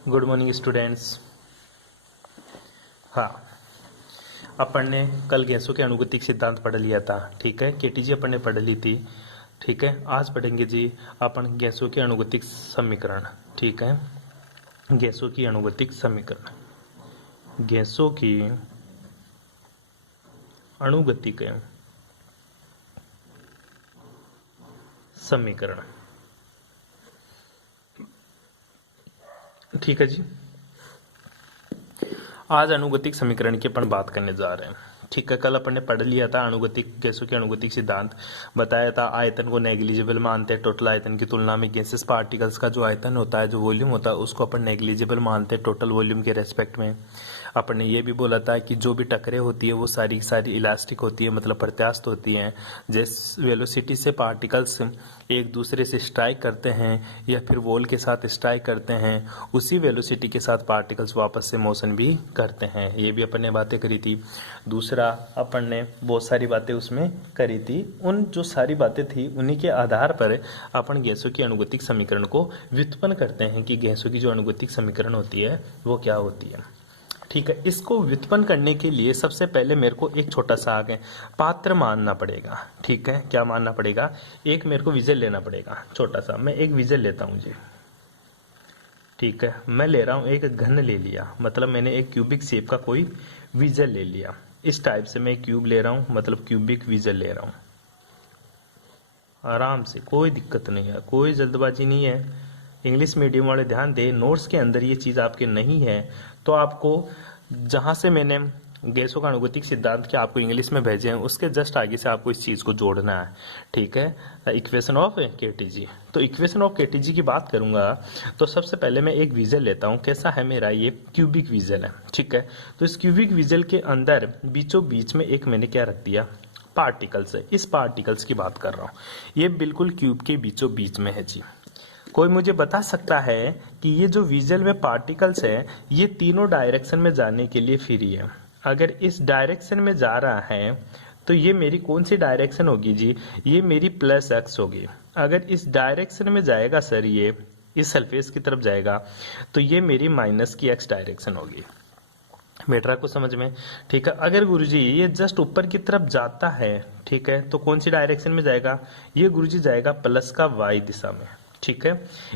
Good morning students. हाँ, अपन ने कल गैसों के अनुगतिक सिद्धांत पढ़ लिया था। ठीक है, केटीजी अपन ने पढ़ ली थी। ठीक है, आज पढ़ेंगे जी अपन गैसों के अनुगतिक समीकरण। ठीक है, गैसों की अनुगतिक समीकरण, गैसों की अनुगतिक समीकरण। ठीक है जी, आज अनुगतिक समीकरण की अपन बात करने जा रहे हैं। ठीक है, कल अपन ने पढ़ लिया था अनुगतिक गैसों के अनुगतिक सिद्धांत, बताया था आयतन को नेग्लिजिबल मानते हैं टोटल आयतन की तुलना में। गैसेस पार्टिकल्स का जो आयतन होता है, जो वॉल्यूम होता है, उसको अपन नेग्लिजिबल मानते हैं टोटल वॉल्यूम के रेस्पेक्ट में। अपन ने ये भी बोला था कि जो भी टकरे होती है वो सारी की सारी इलास्टिक होती है, मतलब प्रत्यास्थ होती हैं। जिस वेलोसिटी से पार्टिकल्स एक दूसरे से स्ट्राइक करते हैं या फिर वॉल के साथ स्ट्राइक करते हैं, उसी वेलोसिटी के साथ पार्टिकल्स वापस से मोशन भी करते हैं। ये भी अपन ने बातें करी थी। दूसरा, अपन ने बहुत सारी बातें उसमें करी थी। उन जो सारी बातें थी उन्हीं के आधार पर अपन गैसों की अनुगतिक समीकरण को व्युत्पन्न करते हैं कि गैसों की जो अनुगतिक समीकरण होती है वो क्या होती है। ठीक है, इसको व्युत्पन्न करने के लिए सबसे पहले मेरे को एक छोटा सा आगे पात्र मानना पड़ेगा। ठीक है, क्या मानना पड़ेगा? एक मेरे को विजल लेना पड़ेगा छोटा सा। मैं एक विजल लेता हूं जी। ठीक है, मैं ले रहा हूं एक घन ले लिया, मतलब मैंने एक क्यूबिक शेप का कोई विजल ले लिया। इस टाइप से मैं क्यूब ले रहा हूं, मतलब क्यूबिक विजल ले रहा हूं। आराम से, कोई दिक्कत नहीं है, कोई जल्दबाजी नहीं है। इंग्लिश मीडियम वाले ध्यान दें, नोट्स के अंदर ये चीज़ आपके नहीं है तो आपको जहाँ से मैंने गैसों का अनुगतिक सिद्धांत के आपको इंग्लिश में भेजे हैं उसके जस्ट आगे से आपको इस चीज़ को जोड़ना है। ठीक है, इक्वेशन ऑफ केटीजी। तो इक्वेशन ऑफ केटीजी की बात करूंगा तो सबसे पहले मैं एक विजल लेता हूँ। कैसा है मेरा? ये क्यूबिक विजल है। ठीक है, तो इस क्यूबिक विजल के अंदर बीचों बीच में एक मैंने क्या रख दिया? पार्टिकल्स है। इस पार्टिकल्स की बात कर रहा हूँ, ये बिल्कुल क्यूब के बीचों बीच में है जी। कोई मुझे बता सकता है कि ये जो विजल में पार्टिकल्स है ये तीनों डायरेक्शन में जाने के लिए फ्री है? अगर इस डायरेक्शन में जा रहा है तो ये मेरी कौन सी डायरेक्शन होगी जी? ये मेरी प्लस एक्स होगी। अगर इस डायरेक्शन में जाएगा सर, ये इस सरफेस की तरफ जाएगा तो ये मेरी माइनस की एक्स डायरेक्शन होगी। मेट्रा को समझ में? ठीक है, अगर गुरुजी ये जस्ट ऊपर की तरफ जाता है, ठीक है, तो कौन सी डायरेक्शन में जाएगा? ये गुरुजी जाएगा प्लस का वाई दिशा में। ठीक है,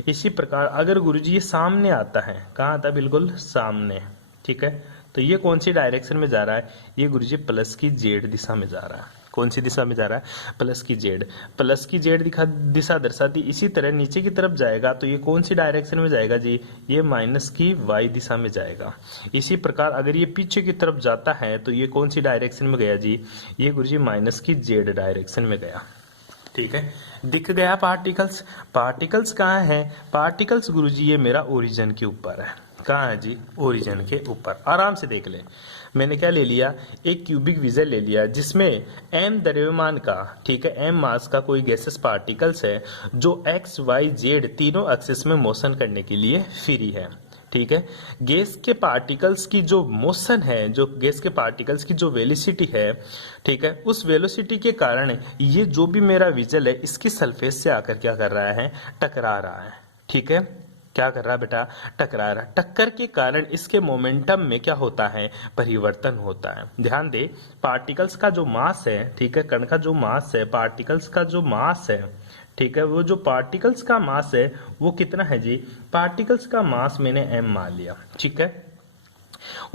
इसी प्रकार अगर गुरुजी ये सामने आता है, कहाँ आता है? बिल्कुल सामने। ठीक है, तो ये कौन सी डायरेक्शन में जा रहा है? ये गुरुजी प्लस की जेड दिशा में जा रहा है। कौन सी दिशा में जा रहा है? प्लस की जेड। प्लस की जेड दिशा दर्शाती। इसी तरह नीचे की तरफ जाएगा तो ये कौन सी डायरेक्शन में जाएगा जी? ये माइनस की वाई दिशा में जाएगा। इसी प्रकार अगर ये पीछे की तरफ जाता है तो ये कौन सी डायरेक्शन में गया जी? ये गुरुजी माइनस की जेड डायरेक्शन में गया। ठीक है, दिख गया पार्टिकल्स? पार्टिकल्स कहाँ है? पार्टिकल्स गुरुजी ये मेरा ओरिजिन के ऊपर है। कहाँ है जी? ओरिजिन के ऊपर। आराम से देख ले, मैंने क्या ले लिया? एक क्यूबिक विजल ले लिया जिसमें m द्रव्यमान का, ठीक है, m मास का कोई गैसेस पार्टिकल्स है जो x, y, z तीनों एक्सिस में मोशन करने के लिए फ्री है। ठीक है, गैस के पार्टिकल्स की जो मोशन है, जो गैस के पार्टिकल्स की जो वेलोसिटी है, ठीक है, उस वेलोसिटी के कारण ये जो भी मेरा विजल है इसकी सरफेस से आकर क्या कर रहा है? टकरा रहा है। ठीक है, क्या कर रहा है बेटा? टकरा रहा है। टक्कर के कारण इसके मोमेंटम में क्या होता है? परिवर्तन होता है। ध्यान दे, पार्टिकल्स का जो मास है, ठीक है, कण का जो मास है, पार्टिकल्स का जो मास है, ठीक है, वो जो पार्टिकल्स का मास है वो कितना है जी? पार्टिकल्स का मास मैंने m मान लिया। ठीक है,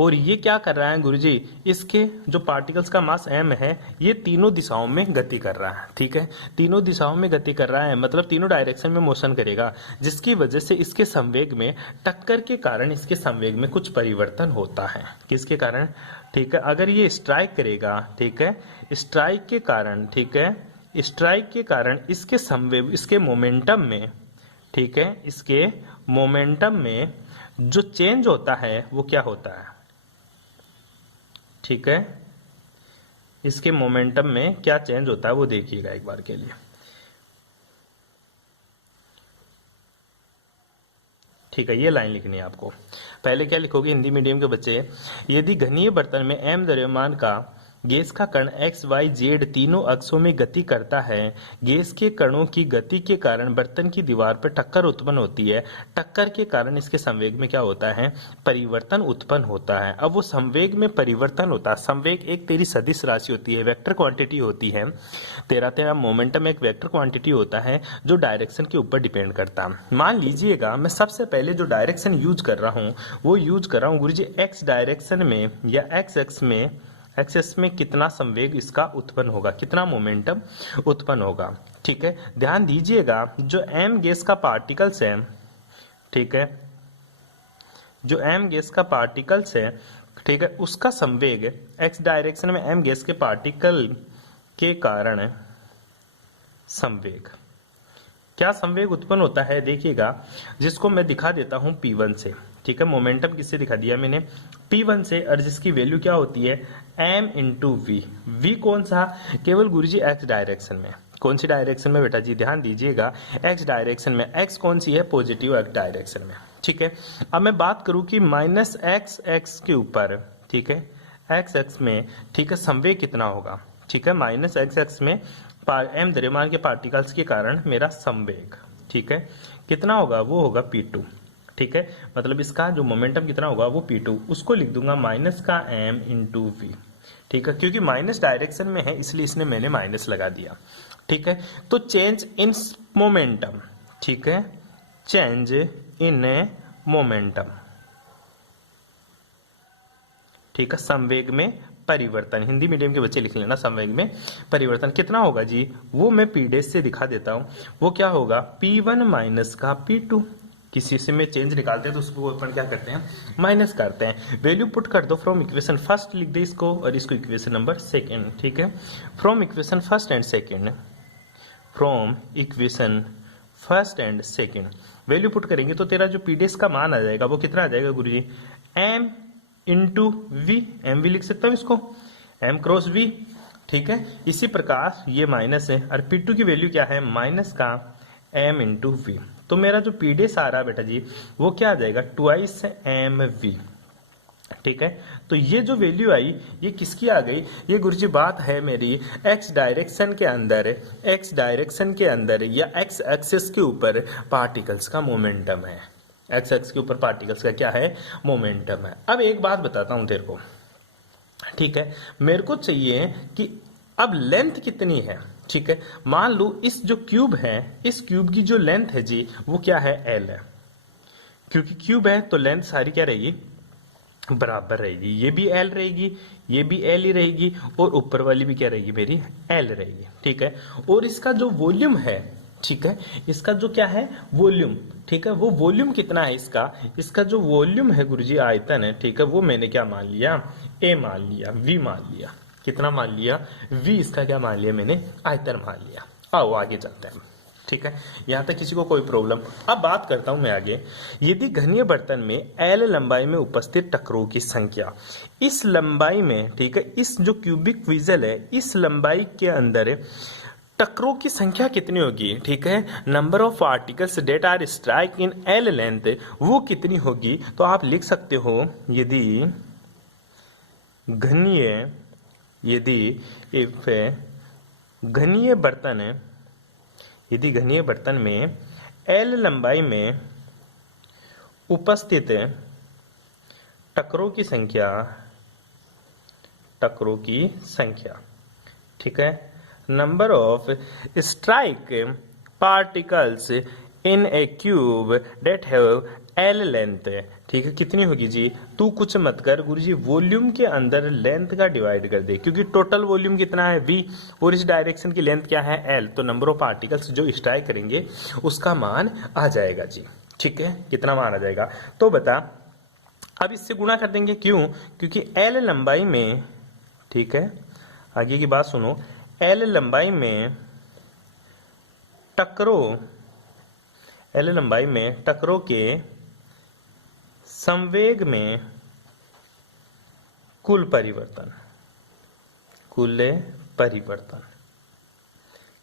और ये क्या कर रहा है गुरुजी? इसके जो पार्टिकल्स का मास m है ये तीनों दिशाओं में गति कर रहा है। ठीक है, तीनों दिशाओं में गति कर रहा है, मतलब तीनों डायरेक्शन में मोशन करेगा, जिसकी वजह से इसके संवेग में, टक्कर के कारण इसके संवेग में कुछ परिवर्तन होता है। किसके कारण? ठीक है, अगर ये स्ट्राइक करेगा, ठीक है, स्ट्राइक के कारण, ठीक है, स्ट्राइक के कारण इसके संवेग, इसके मोमेंटम में, ठीक है, इसके मोमेंटम में जो चेंज होता है वो क्या होता है? ठीक है, इसके मोमेंटम में क्या चेंज होता है वो देखिएगा एक बार के लिए। ठीक है, ये लाइन लिखनी है आपको। पहले क्या लिखोगे हिंदी मीडियम के बच्चे? यदि घनीय बर्तन में m द्रव्यमान का गैस का कण एक्स वाई जेड तीनों अक्षों में गति करता है। गैस के कणों की गति के कारण बर्तन की दीवार पर टक्कर उत्पन्न होती है। टक्कर के कारण इसके संवेग में क्या होता है, परिवर्तन उत्पन्न होता है। अब वो संवेग में परिवर्तन होता है। संवेग एक तेरी सदिश राशि होती है, वेक्टर क्वांटिटी होती है। तेरा मोमेंटम एक वेक्टर क्वांटिटी होता है जो डायरेक्शन के ऊपर डिपेंड करता है। मान लीजिएगा मैं सबसे पहले जो डायरेक्शन यूज कर रहा हूँ वो यूज कर रहा हूँ गुरुजी एक्स डायरेक्शन में या एक्स एक्सेस में कितना संवेग इसका उत्पन्न होगा, कितना मोमेंटम उत्पन्न होगा। ठीक है, ध्यान दीजिएगा जो एम गैस का पार्टिकल्स है, ठीक है, जो एम गैस का पार्टिकल्स है, ठीक है, उसका संवेग एक्स डायरेक्शन में एम गैस के पार्टिकल के कारण संवेग, क्या संवेग उत्पन्न होता है देखिएगा, जिसको मैं दिखा देता हूं P1 से। ठीक है, मोमेंटम किससे दिखा दिया मैंने, P1 से, और जिसकी वैल्यू क्या होती है m इंटू वी। वी कौन सा, केवल गुरुजी एक्स डायरेक्शन में। कौन सी डायरेक्शन में बेटा जी, ध्यान दीजिएगा एक्स डायरेक्शन में। एक्स कौन सी है, पॉजिटिव एक्स डायरेक्शन में। ठीक है, अब मैं बात करूं कि माइनस एक्स के ऊपर, ठीक है, एक्स में, ठीक है, संवेग कितना होगा। ठीक है, माइनस एक्स में एम द्रव्यमान के पार्टिकल्स के कारण मेरा संवेग, ठीक है, कितना होगा, वो होगा P2। ठीक है, मतलब इसका जो मोमेंटम कितना होगा वो P2, उसको लिख दूंगा माइनस का m इंटू वी। ठीक है, क्योंकि माइनस डायरेक्शन में है इसलिए इसने मैंने माइनस लगा दिया। ठीक है, तो चेंज इन मोमेंटम, ठीक है, चेंज इन मोमेंटम, ठीक है, संवेग में परिवर्तन। हिंदी मीडियम के बच्चे लिख लेना, संवेग में परिवर्तन कितना होगा जी, वो मैं P डैश से दिखा देता हूं। वो क्या होगा, P1 माइनस का P2। किसी से में चेंज निकालते हैं तो उसको अपन क्या करते हैं, माइनस करते हैं। वैल्यू पुट कर दो फ्रॉम इक्वेशन फर्स्ट लिख दे इसको, और इसको इक्वेशन नंबर सेकेंड। ठीक है, from equation first and second, from equation first and second value put करेंगे तो तेरा जो P डैश का मान आ जाएगा वो कितना आ जाएगा गुरुजी, m into V. M V लिख सकता हूं इसको, एम क्रॉस वी। ठीक है, इसी प्रकार ये माइनस है और P2 की वैल्यू क्या है, माइनस का m इंटू वी। तो मेरा जो P डैश आ रहा है बेटा जी वो क्या आ जाएगा, ट्वाइस एम वी। ठीक है, तो ये जो वैल्यू आई ये किसकी आ गई, ये गुरुजी बात है मेरी एक्स डायरेक्शन के अंदर, एक्स डायरेक्शन के अंदर या एक्स एक्सिस के ऊपर पार्टिकल्स का मोमेंटम है। एक्स एक्स के ऊपर पार्टिकल्स का क्या है, मोमेंटम है। अब एक बात बताता हूं तेरे को, ठीक है, मेरे को चाहिए कि अब लेंथ कितनी है। ठीक है, मान लो इस जो क्यूब है, इस क्यूब की जो लेंथ है जी वो क्या है, एल है। क्योंकि क्यूब है तो लेंथ सारी क्या रहेगी, बराबर रहेगी। ये भी एल रहेगी, ये भी एल ही रहेगी, और ऊपर वाली भी क्या रहेगी मेरी, एल रहेगी। ठीक है, और इसका जो वॉल्यूम है, ठीक है, इसका जो क्या है वॉल्यूम, ठीक है, वो वॉल्यूम कितना है इसका जो वॉल्यूम है गुरुजी, आयतन है, ठीक है, वो मैंने क्या मान लिया, ए मान लिया, वी मान लिया। कितना मान लिया, वी। इसका क्या मान लिया मैंने, आयतन मान लिया। आओ आगे चलते हैं। ठीक है, यहां तक किसी को कोई प्रॉब्लम। अब बात करता हूं मैं आगे, यदि घनीय बर्तन में एल लंबाई में उपस्थित टक्करों की संख्या, इस लंबाई में, ठीक है, इस जो क्यूबिक विजल है इस लंबाई के अंदर टक्करों की संख्या कितनी होगी, ठीक है, number of particles that are strike in L length, वो कितनी होगी। तो आप लिख सकते हो, यदि घनीय बर्तन, यदि घनीय बर्तन में एल लंबाई में उपस्थित टक्करों की संख्या, ठीक है, number of strike particles in a cube that have L length, ठीक है, कितनी होगी जी, तू कुछ मत कर गुरुजी, वॉल्यूम के अंदर लेंथ का डिवाइड कर दे, क्योंकि टोटल वॉल्यूम कितना है v और इस डायरेक्शन की लेंथ क्या है l, तो नंबर ऑफ पार्टिकल्स जो स्ट्राइक करेंगे उसका मान आ जाएगा जी। ठीक है, कितना मान आ जाएगा, तो बता, अब इससे गुणा कर देंगे, क्यों, क्योंकि l लंबाई में, ठीक है, आगे की बात सुनो, एल लंबाई में टक्करों के संवेग में कुल परिवर्तन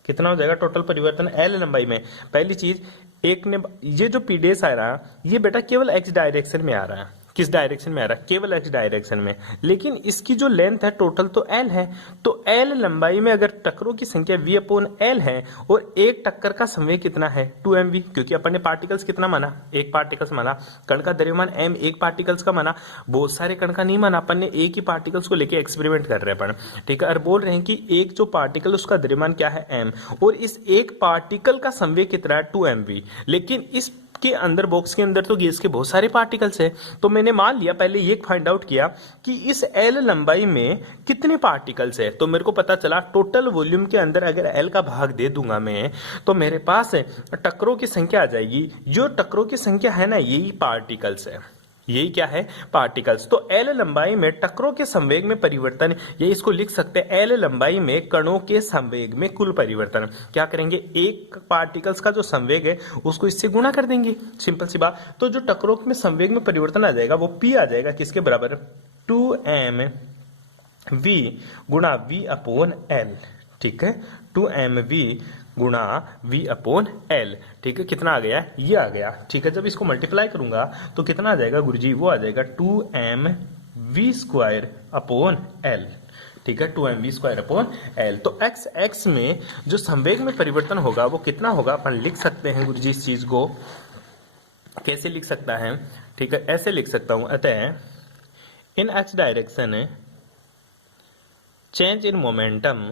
कितना हो जाएगा, टोटल परिवर्तन एल लंबाई में। पहली चीज, एक ने ये जो P डैश आ रहा है ये बेटा केवल एक्स डायरेक्शन में आ रहा है, किस डायरेक्शन में आ रहा है, केवल एक्स डायरेक्शन में, लेकिन इसकी जो लेंथ है टोटल तो एल है, तो एल लंबाई में अगर टक्करों की संख्या v अपॉन एल है और एक टक्कर का संवेग कितना है 2mv, क्योंकि अपन ने पार्टिकल्स कितना माना, एक पार्टिकल्स माना, कण का द्रव्यमान m एक पार्टिकल्स का माना, बहुत सारे कण का नहीं माना, अपन ने एक ही पार्टिकल्स को लेके एक्सपेरिमेंट कर रहे हैं अपन, ठीक है। और बोल रहे हैं कि एक जो पार्टिकल उसका द्रव्यमान क्या है m, और इस एक पार्टिकल का संवेग कितना है 2mv, लेकिन इस के अंदर बॉक्स के अंदर तो गैस के बहुत सारे पार्टिकल्स है, तो मैंने मान लिया पहले ये फाइंड आउट किया कि इस एल लंबाई में कितने पार्टिकल्स है, तो मेरे को पता चला टोटल वॉल्यूम के अंदर अगर एल का भाग दे दूंगा मैं तो मेरे पास टक्करों की संख्या आ जाएगी, जो टक्करों की संख्या है ना यही पार्टिकल्स है, यही क्या है पार्टिकल्स। तो एल लंबाई में टक्करों के संवेग में परिवर्तन, ये इसको लिख सकते हैं एल लंबाई में कणों के संवेग में कुल परिवर्तन। क्या करेंगे, एक पार्टिकल्स का जो संवेग है उसको इससे गुणा कर देंगे, सिंपल सी बात। तो जो टक्करों में संवेग में परिवर्तन आ जाएगा वो पी आ जाएगा किसके बराबर, 2mv गुणा v अपॉन एल, ठीक है, 2mv गुणा v अपॉन एल, ठीक है। कितना आ गया, ये आ गया, ठीक है। जब इसको मल्टीप्लाई करूंगा तो कितना आ जाएगा गुरुजी, वो आ जाएगा 2mv स्क्वायर अपॉन एल, ठीक है, 2mv स्क्वायर अपॉन एल। तो x x में जो संवेग में परिवर्तन होगा वो कितना होगा, अपन लिख सकते हैं गुरुजी इस चीज को कैसे लिख सकता है, ठीक है, ऐसे लिख सकता हूं, अतः इन x direction change in momentum,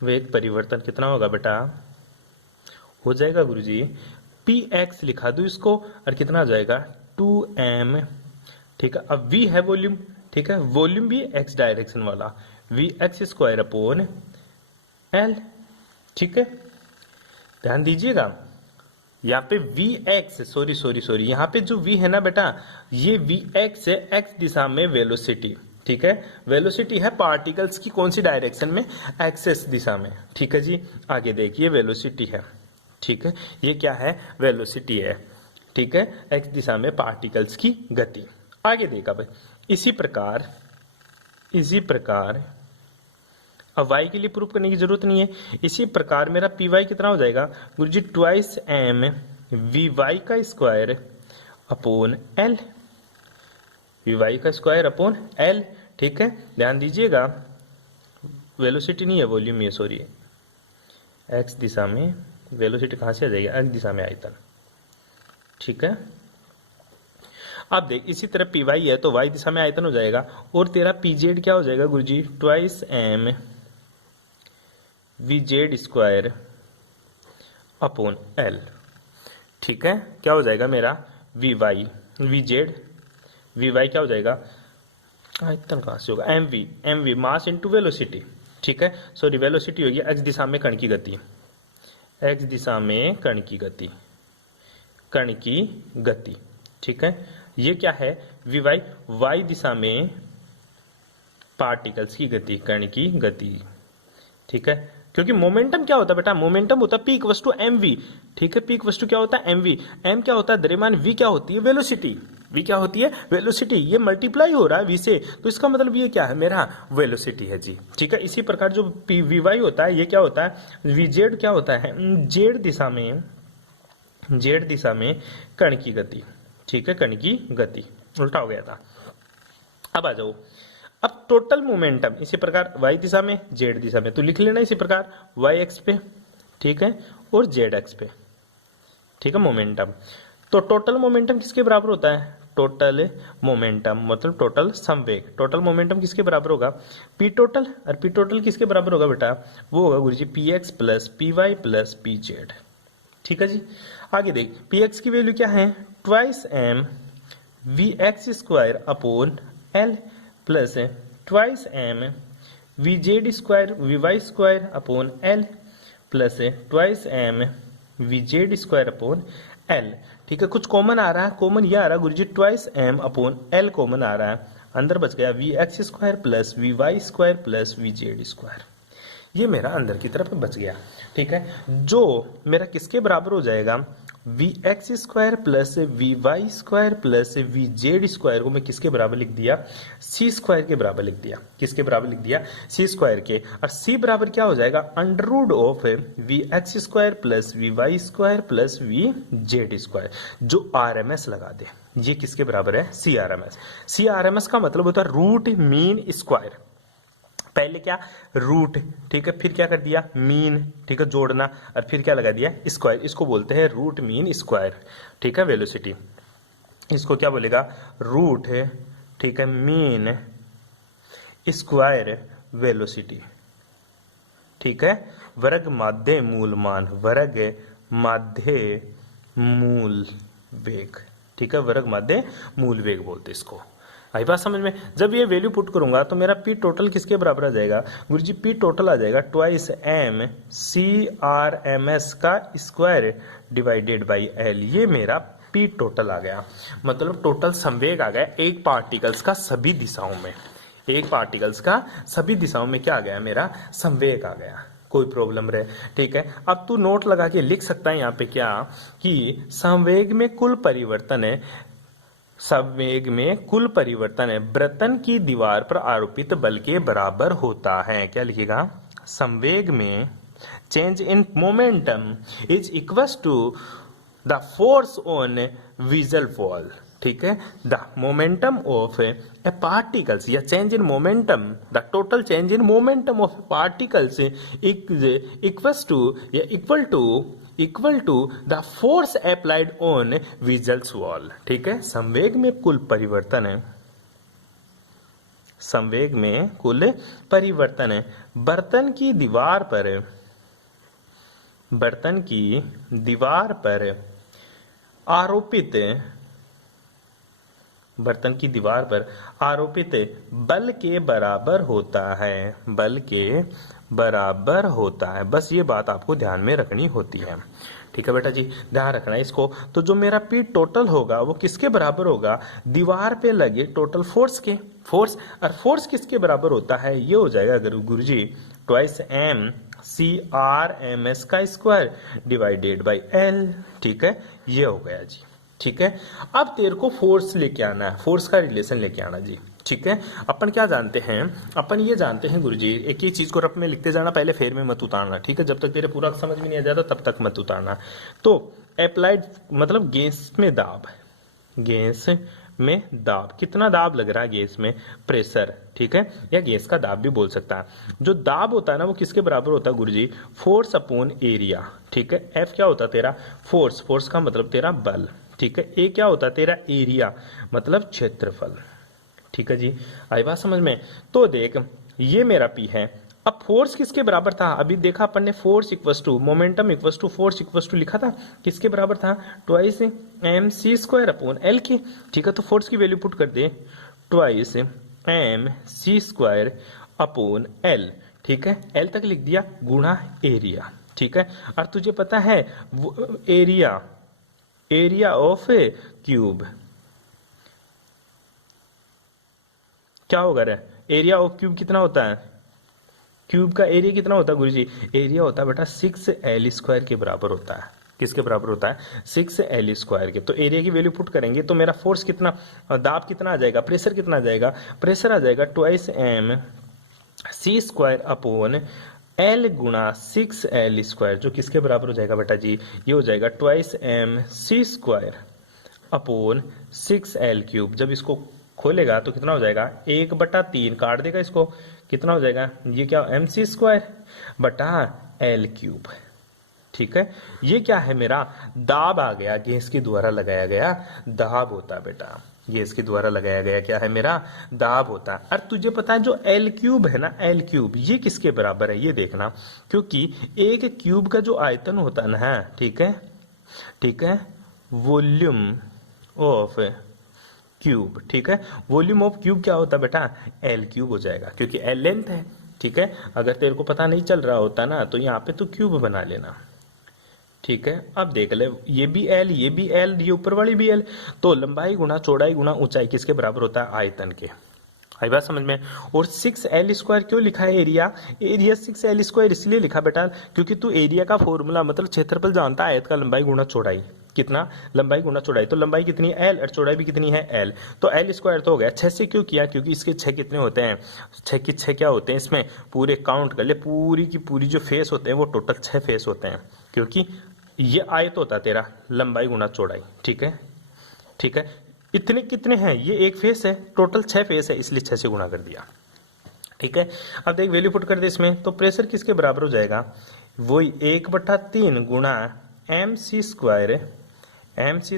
वेग परिवर्तन कितना होगा बेटा, हो जाएगा गुरुजी px लिखा दो इसको, और कितना आ जाएगा 2m, ठीक है। अब v है वॉल्यूम, ठीक है, वॉल्यूम भी x डायरेक्शन वाला, vx स्क्वायर अपॉन l, ठीक है। ध्यान दीजिएगा यहाँ पे vx, सॉरी यहाँ पे जो v है ना बेटा, ये vx है x दिशा में वेलोसिटी, ठीक है, वेलोसिटी है पार्टिकल्स की कौन सी डायरेक्शन में, एक्सेस दिशा में, ठीक है जी। आगे देखिए वेलोसिटी है, ठीक है, ये क्या है, वेलोसिटी है, ठीक है, एक्स दिशा में पार्टिकल्स की गति। आगे देखा भाई, इसी प्रकार अब y के लिए प्रूफ करने की जरूरत नहीं है, इसी प्रकार मेरा पी वाई कितना हो जाएगा गुरुजी, ट्वाइस एम वी वाई का square upon L, V Y का स्क्वायर अपॉन एल, ठीक है। ध्यान दीजिएगा वेलोसिटी नहीं है वॉल्यूम, ये सॉरी एक्स दिशा में वेलोसिटी कहां से आ जाएगी, एक्स दिशा में आयतन, ठीक है। अब देख इसी तरह पी वाई है तो वाई दिशा में आयतन हो जाएगा, और तेरा पी जेड क्या हो जाएगा गुरुजी, twice M V Z square upon L, ठीक है। क्या हो जाएगा मेरा V Y, V Z, V Y क्या हो जाएगा, आयतन कहां से होगा, M V mass into velocity, ठीक है, सॉरी वेलोसिटी होगी एक्स दिशा में कण की गति, एक्स दिशा में कण की गति, ठीक है। ये क्या है वी वाई, वाई दिशा में पार्टिकल्स की गति, कण की गति, ठीक है। क्योंकि मोमेंटम क्या होता है बेटा, मोमेंटम होता है P equals to M V, ठीक है, पी इक्वल्स टू क्या होता है एम वी, एम क्या होता है द्रव्यमान, वी क्या होती है वेलोसिटी, वी क्या होती है वेलोसिटी, ये मल्टीप्लाई हो रहा है वी से, तो इसका मतलब ये क्या है मेरा वेलोसिटी है जी, ठीक है। इसी प्रकार जो पी वी वाई होता है ये क्या होता है, वी जेड क्या होता है, जेड दिशा में कण की गति, ठीक है, कण की गति, उल्टा हो गया था। अब आ जाओ, अब टोटल मोमेंटम इसी प्रकार y दिशा में z दिशा में, तो लिख लेना इसी प्रकार y एक्स पे, ठीक है, और z एक्स पे, ठीक है, मोमेंटम। तो टोटल मोमेंटम किसके बराबर होता है, टोटल मोमेंटम मतलब टोटल संवेग, टोटल मोमेंटम किसके बराबर होगा, पी टोटल, और पी टोटल किसके बराबर होगा बेटा, वो होगा गुरुजी P X plus P Y plus P Z, ठीक है जी। आगे देख पी एक्स की वैल्यू क्या है, twice M V X square upon L plus twice M V Z square V Y square upon L plus twice M V Z square upon L, ठीक है। कुछ कॉमन आ रहा है, कॉमन ये आ रहा है गुरुजी twice M upon L common आ रहा है, अंदर बच गया V X square plus V Y square plus V Z square, ये मेरा अंदर की तरफ बच गया, ठीक है, जो मेरा किसके बराबर हो जाएगा, V X square plus V Y square plus V Z square को मैं किसके बराबर लिख दिया, सी स्क्वायर के बराबर लिख दिया। किसके बराबर लिख दिया, सी स्क्वायर के। और सी बराबर क्या हो जाएगा, under root of V X square plus V Y square plus V Z square, जो आरएमएस लगा दे। ये किसके बराबर है, सी आरएमएस। सी आरएमएस का मतलब होता है रूट मीन स्क्वायर। पहले क्या, रूट, ठीक है, फिर क्या कर दिया, मीन, ठीक है, जोड़ना, और फिर क्या लगा दिया, स्क्वायर। इसको बोलते हैं रूट मीन स्क्वायर, ठीक है, वेलोसिटी। इसको क्या बोलेगा, रूट है, ठीक है, मीन स्क्वायर वेलोसिटी, ठीक है। वर्ग माध्य मूल मान, वर्ग माध्य मूल वेग, ठीक है, वर्ग माध्य मूल वेग बोलते इसको। आई बात समझ में। जब ये वैल्यू पुट करूंगा तो मेरा पी टोटल किसके बराबर आ जाएगा, गुरुजी पी टोटल आ जाएगा twice M C R M S का स्क्वायर डिवाइडेड बाई एल। ये मेरा पी टोटल आ गया, मतलब टोटल संवेग आ गया एक पार्टिकल्स का सभी दिशाओं में। एक पार्टिकल्स का सभी दिशाओं में क्या आ गया, मेरा संवेग आ गया। कोई प्रॉब्लम रहे, ठीक है। अब तू नोट लगा के लिख सकता है यहाँ पे क्या, कि संवेग में कुल परिवर्तन है, संवेग में कुल परिवर्तन है वृत्तन की दीवार पर आरोपित बल के बराबर होता है। क्या लिखेगा, संवेग में change in momentum is equal to the force on visual wall, ठीक है। The momentum of a particles या change in momentum, the total change in momentum of particles equal to the force applied on visuals wall, ठीक है। संवेग में कुल परिवर्तन है, संवेग में कुल परिवर्तन है बर्तन की दीवार पर, बर्तन की दीवार पर आरोपित, बर्तन की दीवार पर आरोपित बल के बराबर होता है, बल के बराबर होता है। बस ये बात आपको ध्यान में रखनी होती है, ठीक है बेटा जी, ध्यान रखना है इसको। तो जो मेरा पी टोटल होगा वो किसके बराबर होगा, दीवार पे लगे टोटल फोर्स के, फोर्स, और फोर्स किसके बराबर होता है, ये हो जाएगा गुरुजी twice M C R M S का स्क्वायर डिवाइडेड बाई एल, ठीक है, ये हो गया जी, ठीक है। अब तेरे को फोर्स लेके आना है, फोर्स का रिलेशन लेके आना जी, ठीक है। अपन क्या जानते हैं, अपन ये जानते हैं गुरुजी, एक ही चीज को रफ में लिखते जाना, पहले फेर में मत उतारना, ठीक है। जब तक तेरे पूरा समझ में नहीं आ जाता तब तक मत उतारना। तो अप्लाइड मतलब गैस में दाब, गैस में दाब, कितना दाब लग रहा है गैस में, प्रेशर, ठीक है, या गैस का दाब भी बोल सकता है। जो दाब होता है ना वो किसके बराबर होता है गुरुजी, फोर्स अपॉन एरिया, ठीक है। एफ क्या होता है तेरा, फोर्स, फोर्स का मतलब तेरा बल, ठीक है। ए क्या होता है तेरा, एरिया, मतलब क्षेत्रफल, ठीक है जी, आई बात समझ में। तो देख ये मेरा पी है। अब फोर्स किसके बराबर था, अभी देखा अपन ने, force equals to momentum equals to force equals to लिखा था, किसके बराबर था, twice M C square upon L के, ठीक है। तो फोर्स की वैल्यू पुट कर दे, twice M C square upon L, ठीक है, एल तक लिख दिया, गुणा एरिया, ठीक है। और तुझे पता है एरिया, एरिया ऑफ क्यूब क्या होगा रे, एरिया ऑफ क्यूब कितना होता है, क्यूब का एरिया कितना होता है गुरुजी, एरिया होता है बेटा 6L स्क्वायर के बराबर होता है। किसके बराबर होता है, 6L स्क्वायर के। तो एरिया की वैल्यू पुट करेंगे तो मेरा फोर्स कितना, दाब कितना आ जाएगा, प्रेशर कितना आ जाएगा, प्रेशर आ जाएगा twice M C square upon L गुणा 6L स्क्वायर, जो किसके बराबर हो जाएगा बेटा जी, ये हो जाएगा twice M C square upon 6L cube. जब इसको खोलेगा तो कितना हो जाएगा, 1/3, काट देगा इसको, कितना हो जाएगा, ये क्या, एम सी स्क्वायर बटा एल क्यूब, ठीक है। ये क्या है, मेरा दाब आ गया, गैस के द्वारा लगाया गया दाब होता है बेटा, गैस के द्वारा लगाया गया क्या है, मेरा दाब होता है। और तुझे पता है जो एल क्यूब है ना, एल क्यूब ये किसके बराबर है, ये देखना, क्योंकि एक क्यूब का जो आयतन होता है ना, ठीक है, ठीक है, वॉल्यूम ऑफ क्यूब, ठीक है, वॉल्यूम ऑफ क्यूब क्या होता है बेटा, एल क्यूब हो जाएगा, क्योंकि एल लेंथ है, ठीक है। अगर तेरे को पता नहीं चल रहा होता ना तो यहाँ पे तो क्यूब बना लेना, ठीक है। अब देख ले, ये भी एल, ये भी एल, ये ऊपर वाली भी एल, तो लंबाई गुना चौड़ाई गुना ऊंचाई किसके बराबर होता है, आयतन के। आई बात समझ में। और 6L स्क्वायर क्यों लिखा है, एरिया, एरिया 6L स्क्वायर इसलिए लिखा बेटा क्योंकि तू एरिया का फॉर्मूला मतलब क्षेत्रफल जानता है, आयत का लंबाई गुना चौड़ाई, कितना, लंबाई गुना चौड़ाई, तो लंबाई कितनी है एल और चौड़ाई भी कितनी है एल, तो एल स्क्वायर तो हो गया। 6 से क्यों किया, क्योंकि इसके 6 कितने होते हैं, 6 की 6 क्या होते हैं, इसमें पूरे काउंट कर ले, पूरी की पूरी जो फेस होते हैं वो टोटल 6 फेस होते हैं, क्योंकि ये आयत होता है तेरा लंबाई गुना चौड़ाई। ठीक है, ठीक है, इतने कितने हैं, ये एक फेस है, टोटल 6 फेस है, इसलिए 6 से गुना कर दिया। ठीक है, अब देख वैल्यू पुट कर दे इसमें, तो प्रेशर किसके बराबर हो जाएगा, वही 1/3 गुणा mc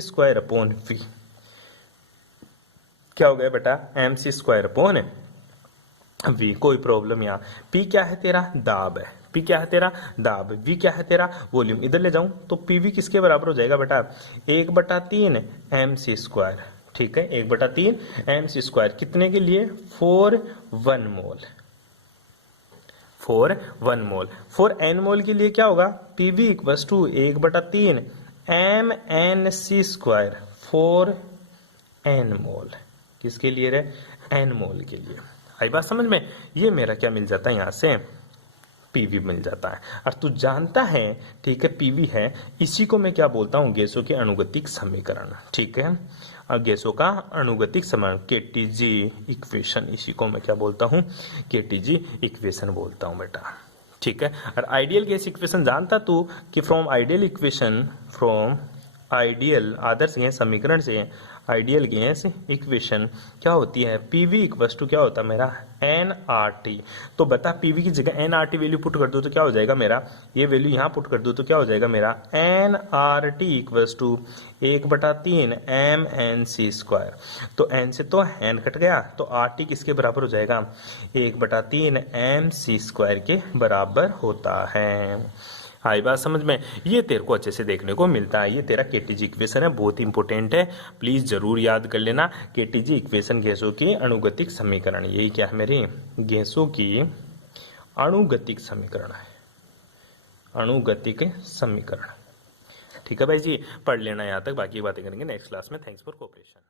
स्क्वायर अपॉन v। क्या हो गया बेटा, mc स्क्वायर अपॉन v। कोई प्रॉब्लम, यहाँ p क्या है तेरा, दाब है, p क्या है तेरा, दाब, v क्या है तेरा, वॉल्यूम। इधर ले जाऊं तो pv किसके बराबर हो जाएगा बेटा, 1/3 mc स्क्वायर। ठीक है, 1/3 mc स्क्वायर, कितने के लिए, for 1 mole, for 1 mole. For n mole के लिए क्या होगा, pv equals to 1/3 mnc square for n mole. किसके लिए रे, n मोल के लिए। आई बात समझ में, ये मेरा क्या मिल जाता है यहाँ से, पीवी मिल जाता है। और तू जानता है, ठीक है, पीवी है, इसी को मैं क्या बोलता हूँ, गैसों के अनुगतिक समीकरण। ठीक है, और गैसों का अनुगतिक समीकरण, केटीजी इक्वेशन, इसी को मैं क्या बोलता हूँ, केटीजी इक्वेशन बोलता हूँ बेटा। ठीक है, और आइडियल गैस इक्वेशन जानता तू कि from ideal equation, from ideal Adarsh gas समीकरण से आइडियल गैस इक्वेशन क्या होती है, पीवी इक्वल्स टू क्या होता है मेरा, एनआरटी। तो बता पीवी की जगह एनआरटी वैल्यू पुट कर दो तो क्या हो जाएगा मेरा, ये वैल्यू यहाँ पुट कर दो तो क्या हो जाएगा मेरा, NRT equals to 1/3 mnc square. तो एन से तो एन कट गया, तो आरटी किसके बराबर हो जाएगा, 1/3 mc स्क्वायर के बराबर होता है। आई बात समझ में, ये तेरे को अच्छे से देखने को मिलता है। ये तेरा केटीजी इक्वेशन है, बहुत इंपॉर्टेंट है, प्लीज जरूर याद कर लेना। केटीजी इक्वेशन गैसों की अनुगतिक समीकरण, यही क्या है मेरी, गैसों की अनुगतिक समीकरण है, अनुगतिक समीकरण। ठीक है भाई जी, पढ़ लेना यहाँ तक, बाकी बातें करेंगे नेक्स्ट क्लास में। Thanks for cooperation.